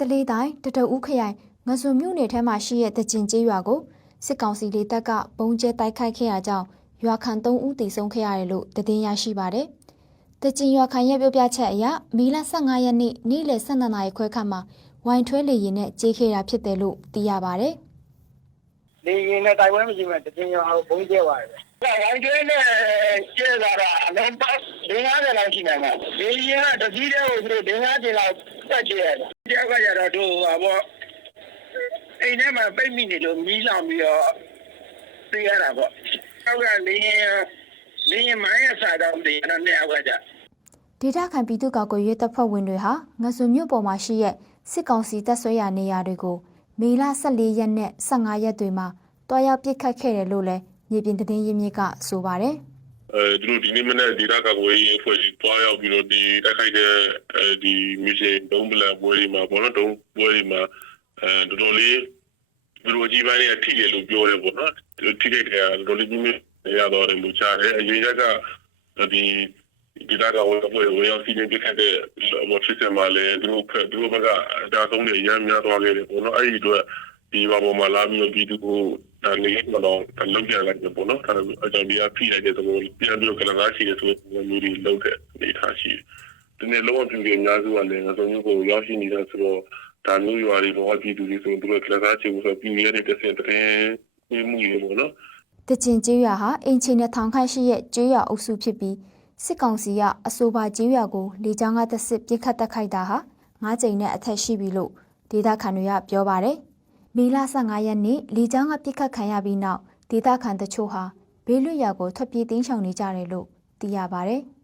တလေးတိုင်းတတဦးခရိုင်ငဇွန်မြို့နယ်ထဲမှာရှိတဲ့တကျင်ကျေးရွာကိုစစ်ကောင်စီလေတပ်ကပုံကျဲတိုက်ခိုက်ခဲ့ရကြောင်းရွာခံ3ဦးတေဆုံးခဲ့ရတယ်လို့သတင်းရရှိပါတယ်။တကျင်ရွာခံရဲ့ပြောပြချက်အရမီလ15ရက်နေ့နေ့လယ်12နာရီခွဲခန့်မှာဝိုင်ထွဲလေရင်နဲ့ကြေးခဲ့တာဖြစ်တယ်လို့သိရပါတယ်။လေရင်နဲ့တိုင်ဝဲမရှိမှတချင်းရောဘုံကျဲသွားတယ်။ဒါဝိုင်းကျွဲနဲ့ကျဲလာတာအလုံးပေါင်း50လောက်ရှိနိုင်မှာ။လေရင်ကတစည်းတည်းကိုသူတို့50ကျင်လောက်တက်ကျဲရ တယ်။ကြောက်ကကြတော့သူဟာပေါ့အိမ်ထဲမှာပိတ်မိနေလို့မီးလောင်ပြီးတော့သိရတာပေါ့။နောက်ကလေရင်လေရင်မိုင်းရစားတော့ဒီအဲ့နဲ့အောက်ကကြဒေတာခံပြည်သူ့ကောက်ကွယ်ရေးတပ်ဖွဲ့ဝင်တွေဟာငဇွန်မြို့ပေါ်မှာရှိတဲ့စစ်ကောင်စီတပ်ဆွဲရာနေရာတွေကိုမေလ14ရက်နဲ့15ရက်တွေမှာတွားရောက်ပစ်ခတ်ခဲ့တယ်လို့လည်းမြေပြင်သတင်းရင်းမြစ်ကဆိုပါတယ် အဲသူတို့ဒီနေ့မနေ့ဒေတာကကွေးအဖွဲ့ကြီးတွားရောက်ပြီးတော့ဒီတိုက်ခိုက်တဲ့အဲဒီမီရှင်ဒုံးပလန်ပွဲတွေမှာဘောနော်ဒုံးပွဲတွေမှာအဲတော်တော်လေးသူတို့ကြီးပိုင်းနဲ့ထိတယ်လို့ပြောတယ်ပေါ့နော်သူထိခဲ့တယ်တော်တော်လေးကြီးမြင့်ရတော့တယ်လို့ကြားတယ်အရင်ကဒီဒီလာကဝယ်ဝယ်ဝယ်ရောက်စီးနေပြခဲ့တဲ့ဘောစစ်တယ်မှာလည်းသူတို့ဖက်သူတို့ဘက်ကအတားဆုံးတွေရမ်းများသွားခဲ့တယ်ပေါ့နော်အဲ့ဒီအတွက်ဒီဘာပေါ်မှာလာပြီးတော့ပြည်သူကို ဒါနေတော့လုံးပြလိုက်တယ်ပေါ့နော်ဒါအကြောင်းဒီအဖိလိုက်တဲ့သဘောပြန်ပြီးတော့ကလကားရှိတယ်ဆိုတော့မျိုးတွေလုံးတဲ့အနေထားရှိတယ်ဒီနေ့လုံးဝပြည်သူအများစုကလည်းငါတို့မျိုးကိုရောက်ရှိနေတာဆိုတော့ဒါမျိုးရွာတွေတော့ပြည်သူတွေဆိုသူတို့ကလကားချေဖို့ဆိုပြည်ရတဲ့တစ်ဆင့်တစ်င်းမှုတွေပေါ့နော်။တကျင်ကျေးရွာဟာအင်ချီနဲ့ထောင်ခန့်ရှိတဲ့ကျေးရွာအုပ်စုဖြစ်ပြီးစစ်ကောင်စီကအဆိုပါကျေးရွာကိုလေကြောင်းကတစ်စစ်ပစ်ခတ်တက်ခိုက်တာဟာ၅ကြိမ်နဲ့အထက်ရှိပြီလို့ဒေသခံတွေကပြောပါတယ်။ မေလ15ရက်နေ့လေကြောင်းကပစ်ခတ်ခံရပြီးနောက်ဒေသခံတချို့ဟာဘေးလွတ်ရာကိုထွက်ပြေးတင်းရှောင်နေကြတယ်လို့သိရပါတယ်။